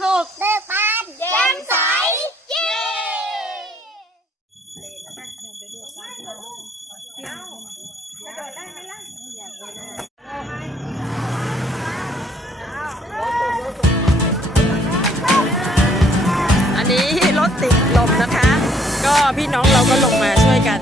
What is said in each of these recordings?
สุกเบิกบานแจ่มใสเย้อันนี้รถติดลมนะคะ ก็พี่น้องเราก็ลงมาช่วยกัน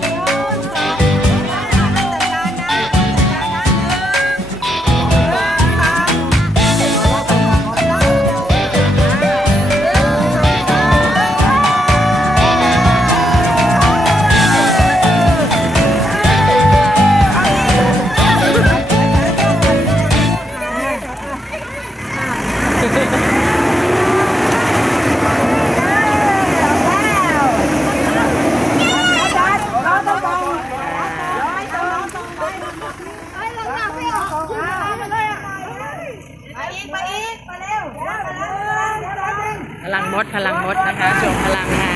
ลังมดพลังมดนะคะโชว์พลังค่ะ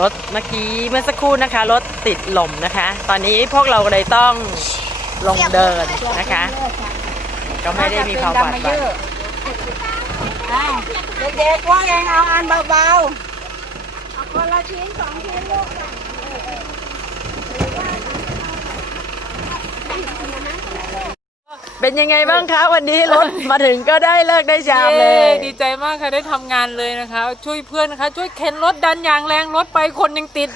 รถเมื่อกี้เมื่อสักครู่นะคะรถติดลมนะคะ ตอนนี้พวกเราเลยต้องลงเดินนะคะ ก็ไม่ได้มีความหวาดหวั่นเด็กๆว่าไงเอาอันเบาเป็นยังไงบ้างคะวันนี้รถมาถึงก็ได้เลิกได้ยามเลยย้ดีใจมากค่ะได้ทำงานเลยนะคะ ช่วยเพื่อนนะคะ ช่วยเข็นรถดันยางแรงรถไปคนยังติด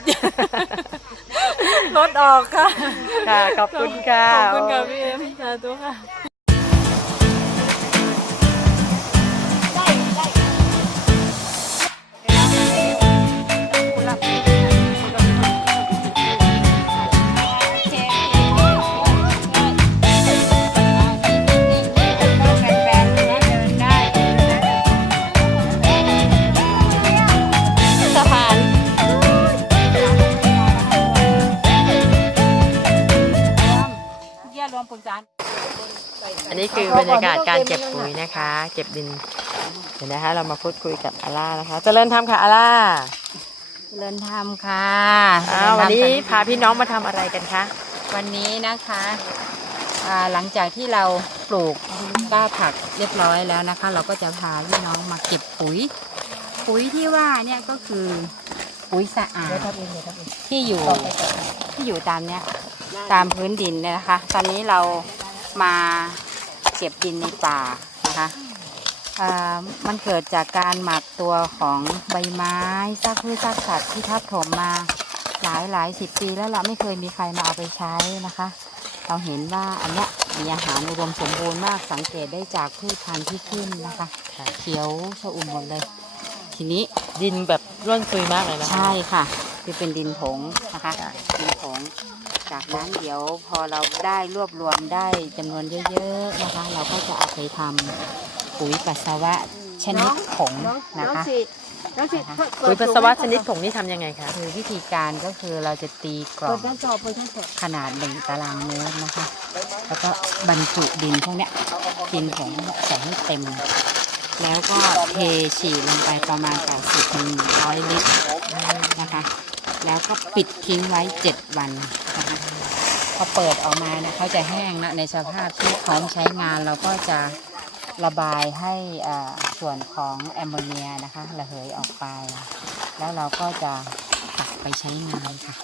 รถออกค่ะ ค่ะ ขอบคุณค่ะ ขอบคุณค่ะพี่เอ็มสาธุค่ะสะ นนี้คือบรรยากาศการเก็บปุ๋ยนะคะ เก็บดินเดี๋ยวนะคะ เรามาพูดคุยกับอาร่านะคะเจริญธรรมค่ะอาร่าเริญธรรมค่ะอ้าววันนี้พาพี่น้องมาทำอะไรกันคะวันนี้นะคะอ่าหลังจากที่เราปลูกกล้าผักเรียบร้อยแล้วนะคะ เราก็จะพาพี่น้องมาเก็บปุ๋ย ปุ๋ยที่ว่าเนี่ยก็คือปุ๋ยสะอาดที่อยู่ที่อยู่ตามเนี้ยตามพื้นดินเนี่ยนะคะ ตอนนี้เรามา เก็บดินในป่านะคะอ่ามันเกิดจากการหมักตัวของใบไม้ซากพืชซากสัตว์ที่ทับถมมาหลายหลายสิบปีแล้วเราไม่เคยมีใครมาเอาไปใช้นะคะ เราเห็นว่าอันเนี้ยมีอาหารอุดมสมบูรณ์มากสังเกตได้จากพืชพันธุ์ที่ขึ้นนะคะค่ะเขียวชอุ่มหมดเลย ทีนี้ดินแบบร่วนซุยมากเลยนะคะใช่ค่ะ คือเป็นดินผงนะคะค่ะดินผง จากนั้นเดี๋ยวพอเราได้รวบรวมได้จำนวนเยอะๆนะคะ เราก็จะเอาไปทำปุ๋ยปัสสาวะชนิดผงนะคะปุ๋ยปัสสาวะชนิดผงนี่ทำยังไงคะคือวิธีการก็คือเราจะตีกรอบขนาดหนึ่งตารางเมตรนะคะ แล้วก็บรรจุดินพวกเนี้ยดินผงใส่ให้เต็ม แล้วก็เทฉีดลงไปประมาณ80ถึง100ลิตรนะคะ แล้วก็ปิดทิ้งไว้ 7 วันนะคะพ อเปิดออกมาเนี่ยเขาจะแห้งนะในสภาพที่พร้อมใช้งานเราก็จะระบายให้อ่าส่วนของแอมโมเนียนะคะระเหยออกไป แล้วเราก็จะตักไปใช้งานค่ะ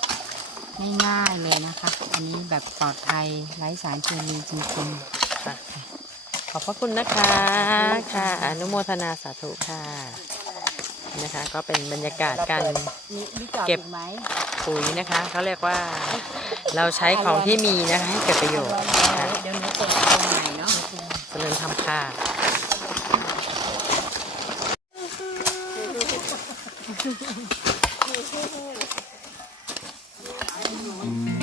ง่ายๆเลยนะคะ อันนี้แบบปลอดภัยไร้สารเคมีจริงๆค่ะขอบพระคุณนะคะค่ะอนุโมทนาสาธุค่ะนะคะ ก็เป็นบรรยากาศการมีมีจอบเก็บอีไหม ปุ๋ยนะคะเขาเรียกว่าเราใช้ของที่มีนะคะให้เกิดประโยชน์นะคะเดี๋ยวหนูเปิดตรงเนาะเจริญทำค่ะอืม